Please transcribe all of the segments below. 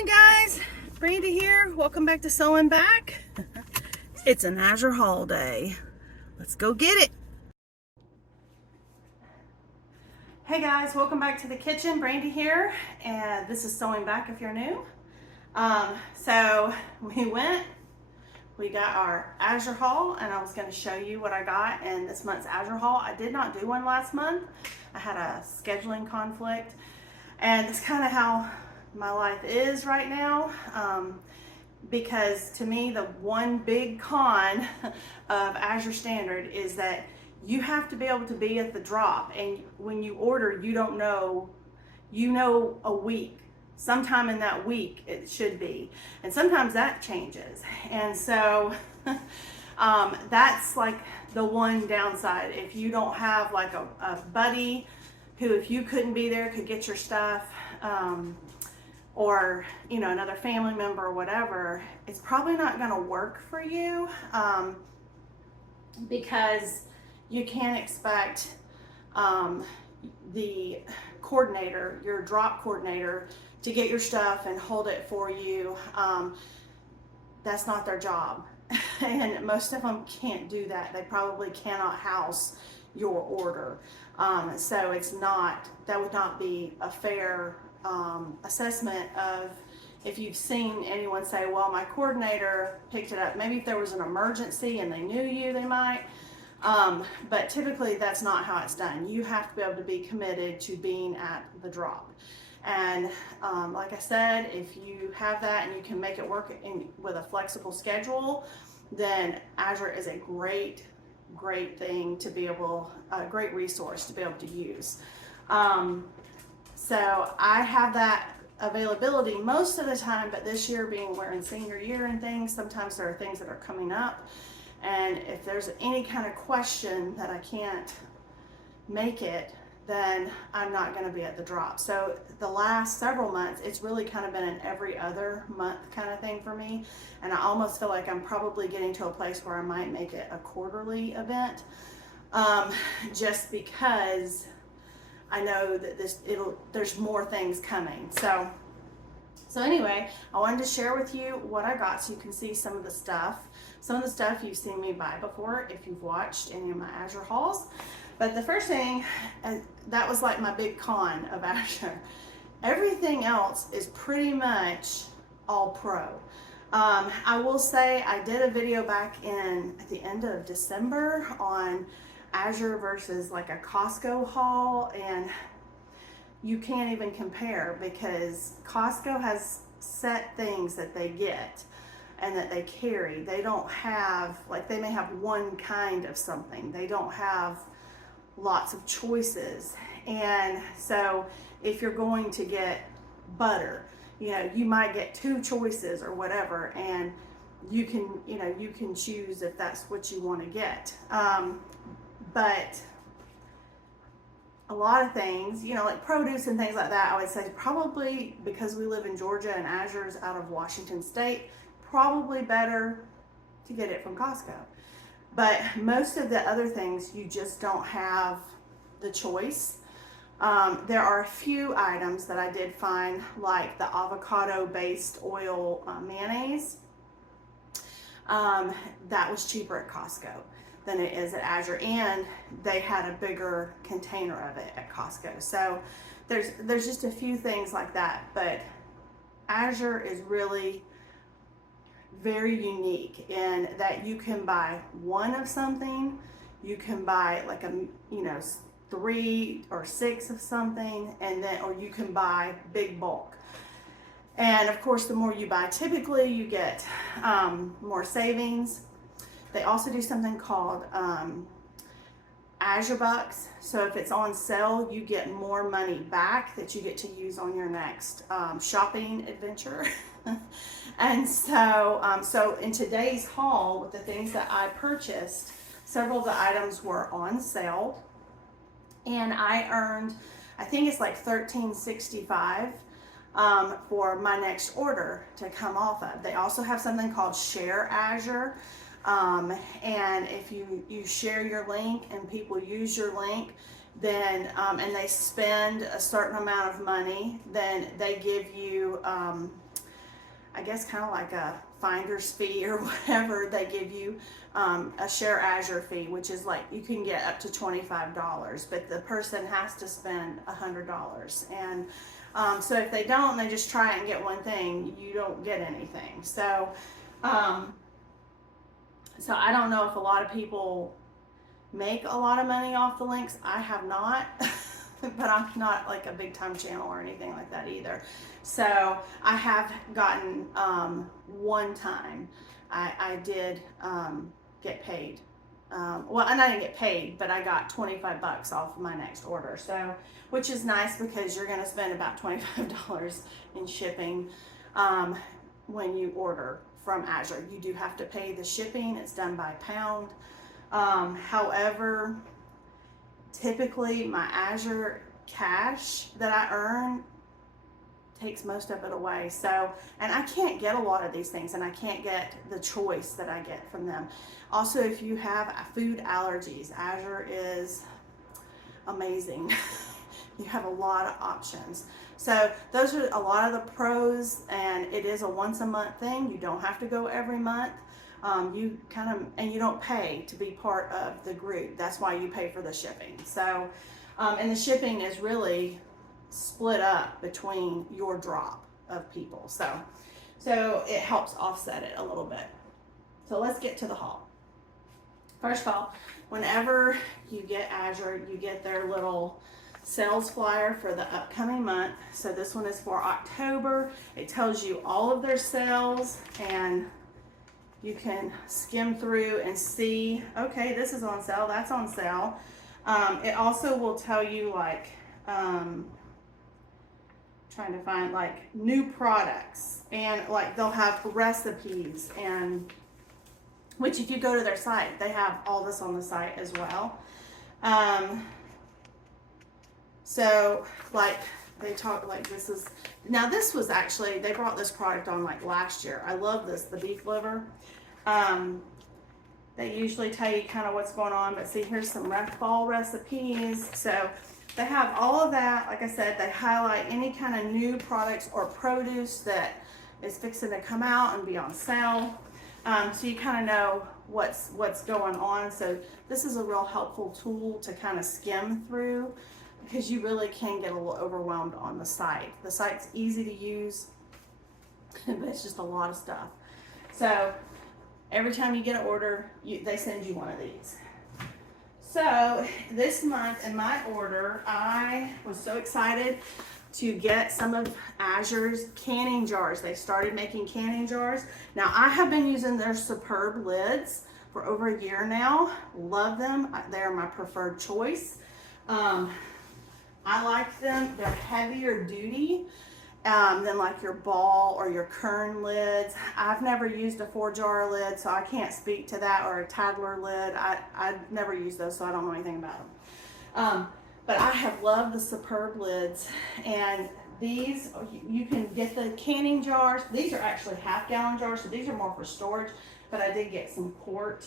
morning, guys. Brandy here. Welcome back to Sewing Back. It's an Azure haul day. Let's go get it. Hey guys, welcome back to the kitchen. Brandy here, and this is Sewing Back if you're new. So we got our Azure haul, and I was going to show you what I got in this month's Azure haul. I did not do one last month. I had a scheduling conflict, and it's kind of how my life is right now, because to me the one big con of Azure Standard is that you have to be able to be at the drop, and when you order, you don't know, a week, sometime in that week it should be, and sometimes that changes, and so that's like the one downside. If you don't have like a buddy who, if you couldn't be there, could get your stuff, or another family member or whatever, it's probably not going to work for you, because you can't expect the coordinator, your drop coordinator, to get your stuff and hold it for you. That's not their job. And most of them can't do that. They probably cannot house your order. So that would not be a fair assessment of, if you've seen anyone say, well, my coordinator picked it up. Maybe if there was an emergency and they knew you, they might. But typically that's not how it's done. You have to be able to be committed to being at the drop. And like I said, if you have that and you can make it work with a flexible schedule, then Azure is a great thing to be able, a great resource to be able to use. So I have that availability most of the time, but this year, being we're in senior year and things, sometimes there are things that are coming up, and if there's any kind of question that I can't make it, then I'm not going to be at the drop. So the last several months, it's really kind of been an every other month kind of thing for me, and I almost feel like I'm probably getting to a place where I might make it a quarterly event, just because I know that there's more things coming. So anyway, I wanted to share with you what I got so you can see some of the stuff. Some of the stuff you've seen me buy before if you've watched any of my Azure hauls. But the first thing, that was like my big con of Azure. Everything else is pretty much all pro. I will say I did a video back at the end of December on Azure versus like a Costco haul, and you can't even compare, because Costco has set things that they get and that they carry. They don't have, like, they may have one kind of something. They don't have lots of choices. And so if you're going to get butter, you might get two choices or whatever, and you can choose if that's what you want to get. But a lot of things, like produce and things like that, I would say probably, because we live in Georgia and Azure's out of Washington State, probably better to get it from Costco. But most of the other things, you just don't have the choice. There are a few items that I did find, like the avocado-based oil mayonnaise. That was cheaper at Costco than it is at Azure, and they had a bigger container of it at Costco. So there's just a few things like that, but Azure is really very unique in that you can buy one of something, you can buy like 3 or 6 of something, or you can buy big bulk. And of course, the more you buy, typically you get more savings. They also do something called Azure Bucks. So if it's on sale, you get more money back that you get to use on your next shopping adventure. And so in today's haul, with the things that I purchased, several of the items were on sale, and I earned, I think it's like $13.65 for my next order to come off of. They also have something called Share Azure. And if you share your link and people use your link, then and they spend a certain amount of money, then they give you I guess kind of like a finder's fee or whatever. They give you a share Azure fee, which is like you can get up to $25, but the person has to spend $100. And so if they don't, they just try it and get one thing, you don't get anything. So so I don't know if a lot of people make a lot of money off the links. I have not, but I'm not like a big time channel or anything like that either. So I have gotten one time I did get paid. Well, and I didn't get paid, but I got 25 bucks off my next order. So, which is nice because you're going to spend about $25 in shipping when you order from Azure. You do have to pay the shipping. It's done by pound. However, typically my Azure cash that I earn takes most of it away. So, and I can't get a lot of these things, and I can't get the choice that I get from them. Also, if you have food allergies, Azure is amazing. You have a lot of options. So those are a lot of the pros, and it is a once a month thing. You don't have to go every month. You kind of, and you don't pay to be part of the group. That's why you pay for the shipping. So, and the shipping is really split up between your drop of people. So it helps offset it a little bit. So let's get to the haul. First of all, whenever you get Azure, you get their little sales flyer for the upcoming month. So this one is for October. It tells you all of their sales, and you can skim through and see, okay, this is on sale, that's on sale. It also will tell you like, trying to find like new products, and like they'll have recipes, and which if you go to their site, they have all this on the site as well. So like they talk like this was actually, they brought this product on like last year. I love this, the beef liver. They usually tell you kind of what's going on, but see, here's some fall recipes. So they have all of that. Like I said, they highlight any kind of new products or produce that is fixing to come out and be on sale. So you kind of know what's going on. So this is a real helpful tool to kind of skim through, because you really can get a little overwhelmed on the site. The site's easy to use, but it's just a lot of stuff. So every time you get an order, they send you one of these. So this month in my order, I was so excited to get some of Azure's canning jars. They started making canning jars. Now I have been using their Superb lids for over a year now. Love them. They're my preferred choice. I like them. They're heavier duty than like your ball or your Kern lids. I've never used a 4-jar lid, so I can't speak to that, or a Tadler lid. I've never used those, so I don't know anything about them. But I have loved the Superb lids, and these, you can get the canning jars. These are actually half-gallon jars, so these are more for storage, but I did get some quart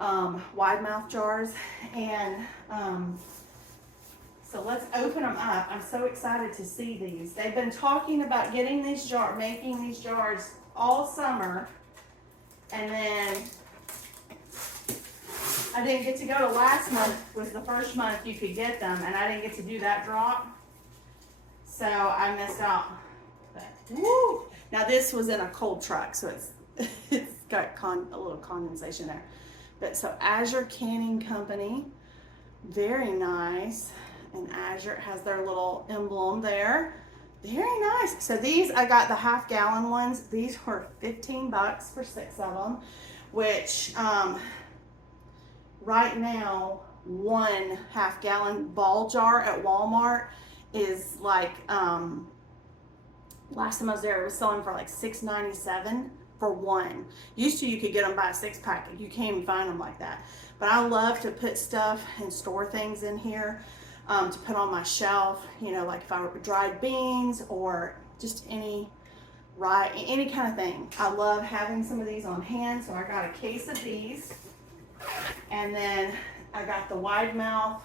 wide mouth jars, and so let's open them up. I'm so excited to see these. They've been talking about getting these jars, making these jars all summer, and then I didn't get to go to last month, was the first month you could get them, and I didn't get to do that drop, so I missed out. But, woo! Now this was in a cold truck, so it's got a little condensation there. But so Azure Canning Company, very nice. And Azure has their little emblem there. Very nice. So these, I got the half-gallon ones. These were 15 bucks for 6 of them, which right now, one half-gallon ball jar at Walmart is like, last time I was there, it was selling for like $6.97 for one. Used to, you could get them by a 6-pack. You can't even find them like that. But I love to put stuff and store things in here. To put on my shelf, you know, like if I were dried beans or just any kind of thing. I love having some of these on hand, so I got a case of these, and then I got the wide mouth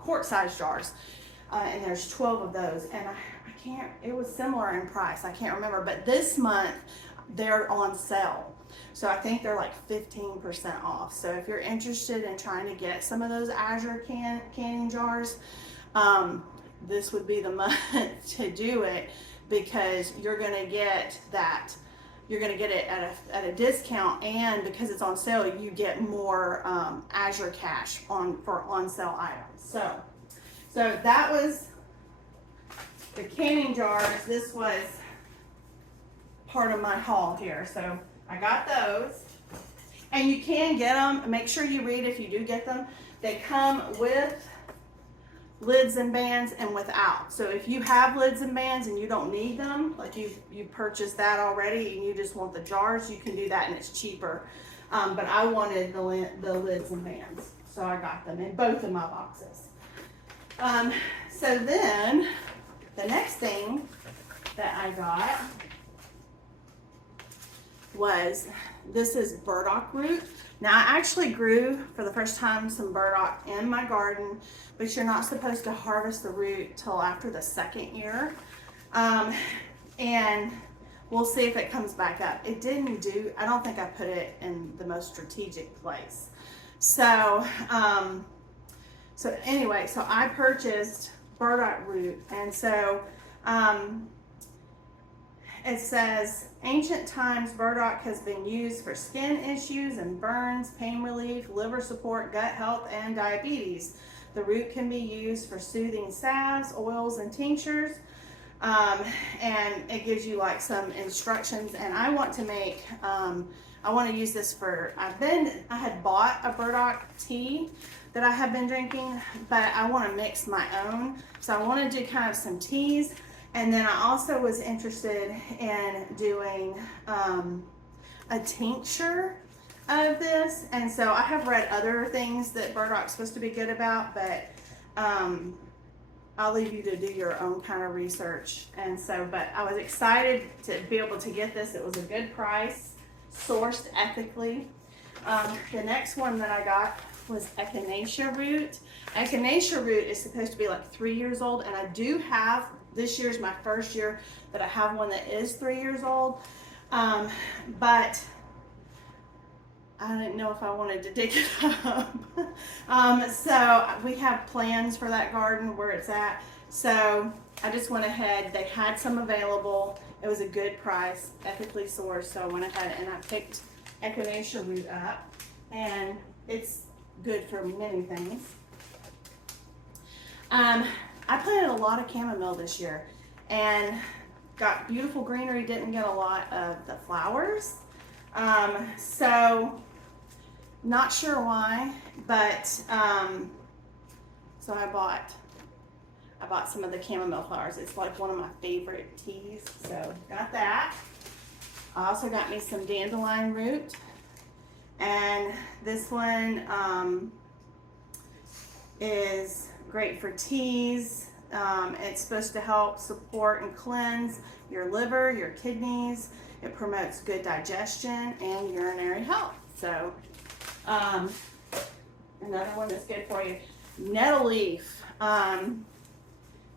quart size jars, and there's 12 of those, and I it was similar in price. I can't remember, but this month they're on sale. So I think they're like 15% off. So if you're interested in trying to get some of those Azure canning jars, this would be the month to do it, because you're gonna get that. You're going to get it at a discount, and because it's on sale, you get more Azure cash for on sale items. So that was the canning jars. This was part of my haul here. So I got those, and you can get them. Make sure you read if you do get them. They come with lids and bands and without. So if you have lids and bands and you don't need them, like you purchased that already and you just want the jars, you can do that and it's cheaper. But I wanted the lids and bands, so I got them in both of my boxes. So then the next thing that I got was, this is burdock root. Now I actually grew for the first time some burdock in my garden, but you're not supposed to harvest the root till after the second year. And we'll see if it comes back up. It didn't do, I don't think I put it in the most strategic place. So, so anyway, so I purchased burdock root, and so it says, ancient times burdock has been used for skin issues and burns, pain relief, liver support, gut health, and diabetes. The root can be used for soothing salves, oils, and tinctures. And it gives you like some instructions, and I want to make, I want to use this for, I had bought a burdock tea that I have been drinking, but I want to mix my own. So I want to do kind of some teas. And then I also was interested in doing a tincture of this. And so I have read other things that burdock's supposed to be good about, but I'll leave you to do your own kind of research. And so, but I was excited to be able to get this. It was a good price, sourced ethically. The next one that I got was echinacea root. Echinacea root is supposed to be like 3 years old, and I do have, this year's my first year that I have one that is 3 years old, but I didn't know if I wanted to dig it up. So we have plans for that garden where it's at. So I just went ahead, they had some available. It was a good price, ethically sourced. So I went ahead and I picked echinacea root up, and it's good for many things. I planted a lot of chamomile this year and got beautiful greenery, didn't get a lot of the flowers. So not sure why, but so I bought some of the chamomile flowers. It's like one of my favorite teas, so got that. I also got me some dandelion root, and this one is great for teas. It's supposed to help support and cleanse your liver, your kidneys. It promotes good digestion and urinary health. So another one that's good for you, nettle leaf.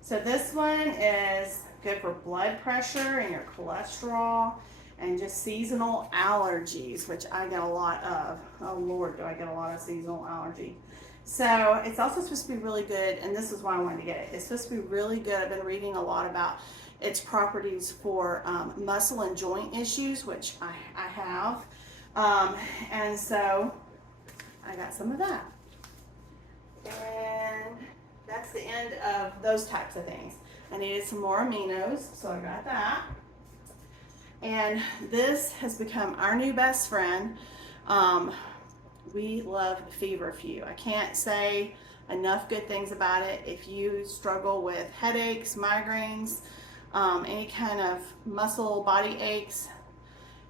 So this one is good for blood pressure and your cholesterol and just seasonal allergies, which I get a lot of. Oh Lord, do I get a lot of seasonal allergy. So it's also supposed to be really good, and this is why I wanted to get it. It's supposed to be really good. I've been reading a lot about its properties for muscle and joint issues, which I have. And so I got some of that. And that's the end of those types of things. I needed some more aminos, so I got that. And this has become our new best friend. We love Feverfew. I can't say enough good things about it. If you struggle with headaches, migraines, any kind of muscle, body aches,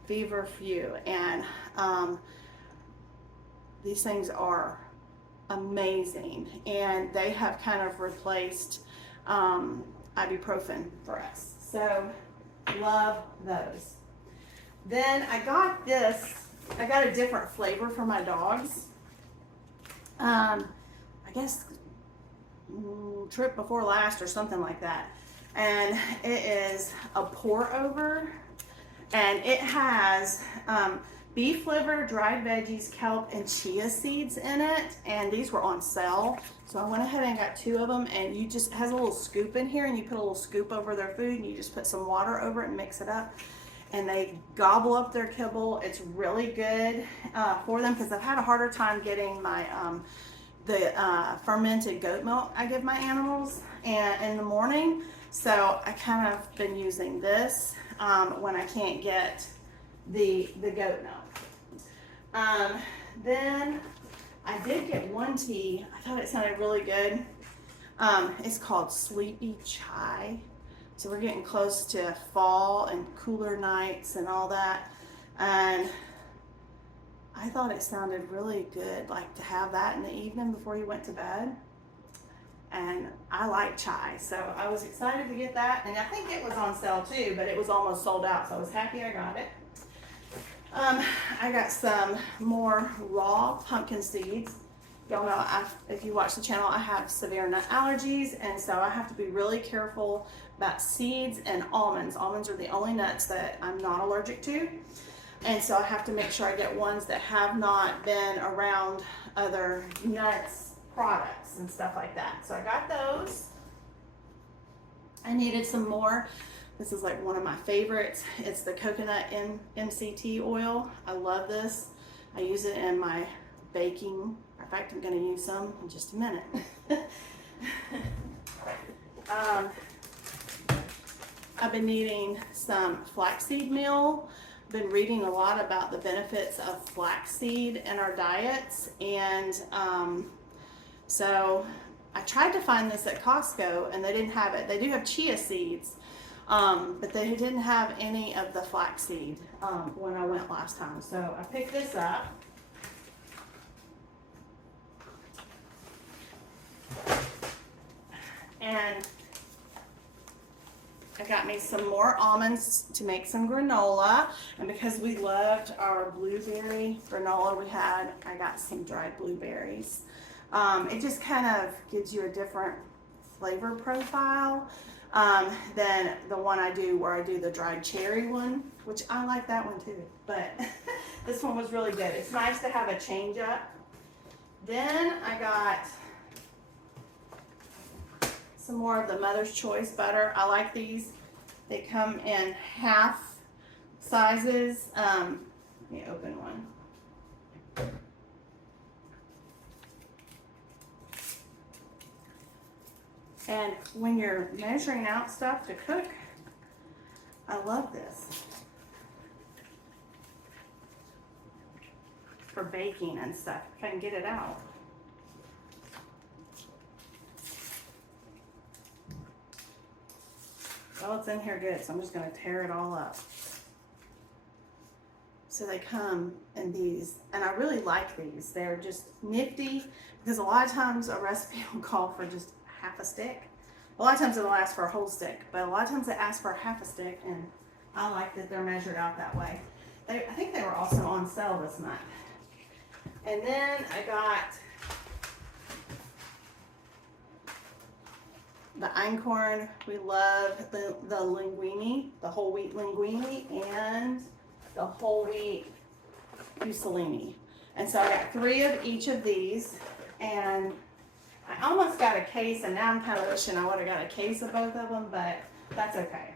Feverfew. And these things are amazing. And they have kind of replaced ibuprofen for us. So love those. Then I got this. I got a different flavor for my dogs. I guess trip before last or something like that. and it is a pour over, and it has beef liver, dried veggies, kelp, and chia seeds in it, and these were on sale. So I went ahead and got 2 of them, and you just, it has a little scoop in here, and you put a little scoop over their food, and you just put some water over it and mix it up, and they gobble up their kibble. It's really good for them, because I've had a harder time getting my fermented goat milk I give my animals and in the morning. So I kind of been using this when I can't get the goat milk. Then I did get one tea. I thought it sounded really good. It's called Sleepy Chai. So we're getting close to fall and cooler nights and all that. And I thought it sounded really good, like to have that in the evening before you went to bed. And I like chai, so I was excited to get that. And I think it was on sale too, but it was almost sold out, so I was happy I got it. I got some more raw pumpkin seeds. Y'all know, if you watch the channel, I have severe nut allergies, and so I have to be really careful about seeds and almonds. Almonds are the only nuts that I'm not allergic to, and so I have to make sure I get ones that have not been around other nuts products and stuff like that. So I got those. I needed some more. This is like one of my favorites. It's the coconut MCT oil. I love this. I use it in my baking. In fact, I'm going to use some in just a minute. I've been needing some flaxseed meal. I've been reading a lot about the benefits of flaxseed in our diets, and so I tried to find this at Costco, and they didn't have it. They do have chia seeds, but they didn't have any of the flaxseed when I went last time. So I picked this up. And I got me some more almonds to make some granola. And because we loved our blueberry granola we had, I got some dried blueberries. It just kind of gives you a different flavor profile than the one I do where I do the dried cherry one, which I like that one too. But this one was really good. It's nice to have a change up. Then I got some more of the Mother's Choice butter. I like these. They come in half sizes. Let me open one. And when you're measuring out stuff to cook, I love this. For baking and stuff, if I can get it out. Well, it's in here good, so I'm just going to tear it all up. So they come in these, and I really like these. They're just nifty, because a lot of times a recipe will call for just half a stick. A lot of times it'll ask for a whole stick, but a lot of times it asks for half a stick, and I like that they're measured out that way. I think they were also on sale this month. And then I got the einkorn. We love the linguine, the whole wheat linguine, and the whole wheat fusilini. And so I got 3 of each of these, and I almost got a case, and now I'm kind of wishing I would have got a case of both of them, but that's okay.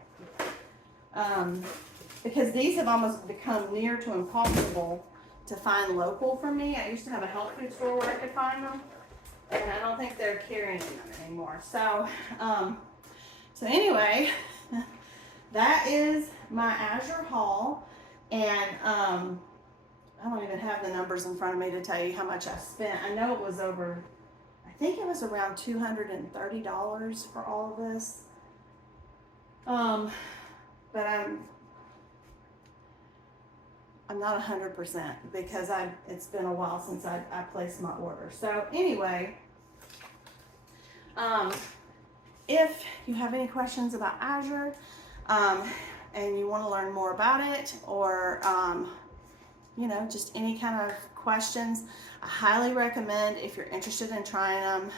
Because these have almost become near to impossible to find local for me. I used to have a health food store where I could find them, and I don't think they're carrying them anymore. So, so anyway, that is my Azure haul, and I don't even have the numbers in front of me to tell you how much I spent. I know it was over, I think it was around $230 for all of this. But I'm not 100% because it's been a while since I placed my order. So anyway, if you have any questions about Azure and you want to learn more about it, or you know, just any kind of questions, I highly recommend, if you're interested in trying them,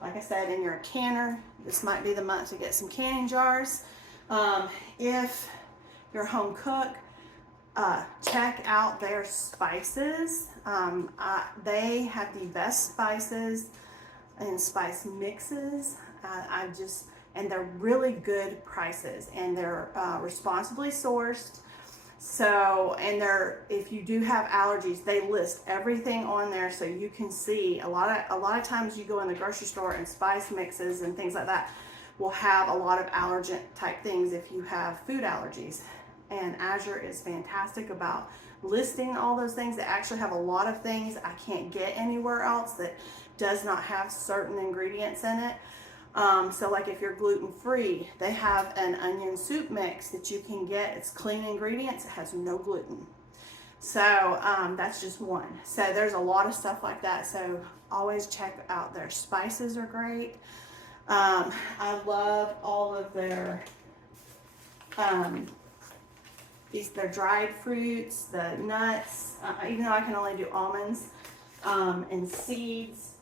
like I said, in your canner. This might be the month to get some canning jars. If you're a home cook, check out their spices. They have the best spices and spice mixes. And they're really good prices, and they're responsibly sourced. So, and if you do have allergies, they list everything on there so you can see. A lot of times you go in the grocery store and spice mixes and things like that will have a lot of allergen type things if you have food allergies. And Azure is fantastic about listing all those things. They actually have a lot of things I can't get anywhere else that does not have certain ingredients in it. So like if you're gluten-free, they have an onion soup mix that you can get. It's clean ingredients. It has no gluten. So that's just one. So there's a lot of stuff like that. So always check out their spices are great. I love all of their their dried fruits, the nuts, even though I can only do almonds, and seeds.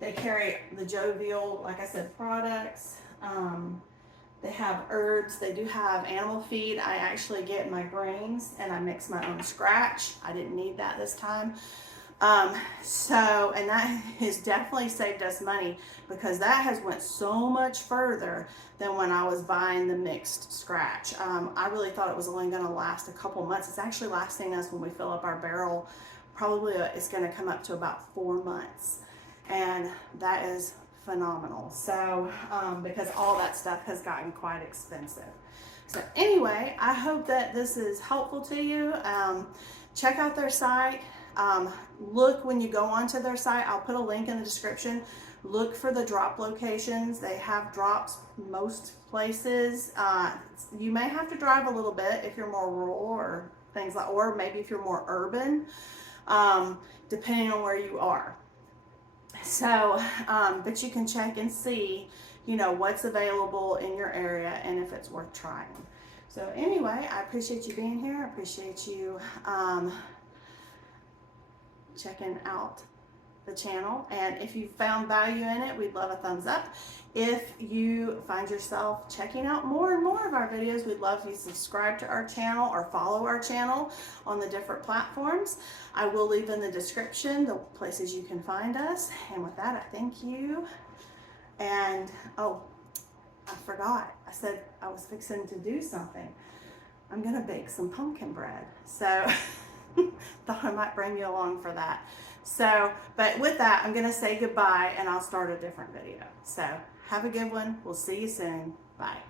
They carry the jovial, like I said, products. They have herbs. They do have animal feed. I actually get my grains and I mix my own scratch. I didn't need that this time. And that has definitely saved us money, because that has went so much further than when I was buying the mixed scratch. I really thought it was only going to last a couple months. It's actually lasting us, when we fill up our barrel, probably it's going to come up to about 4 months. And that is phenomenal. So, because all that stuff has gotten quite expensive. So anyway, I hope that this is helpful to you. Check out their site. Look when you go onto their site. I'll put a link in the description. Look for the drop locations. They have drops most places. You may have to drive a little bit if you're more rural or things like, or maybe if you're more urban, depending on where you are. So, but you can check and see, what's available in your area and if it's worth trying. So anyway, I appreciate you being here. I appreciate you checking out the channel. And if you found value in it, we'd love a thumbs up. If you find yourself checking out more and more of our videos, we'd love if you subscribe to our channel or follow our channel on the different platforms. I will leave in the description the places you can find us. And with that, I thank you. And, oh, I forgot. I said I was fixing to do something. I'm going to bake some pumpkin bread. So thought I might bring you along for that. So, but with that, I'm going to say goodbye and I'll start a different video. So have a good one. We'll see you soon. Bye.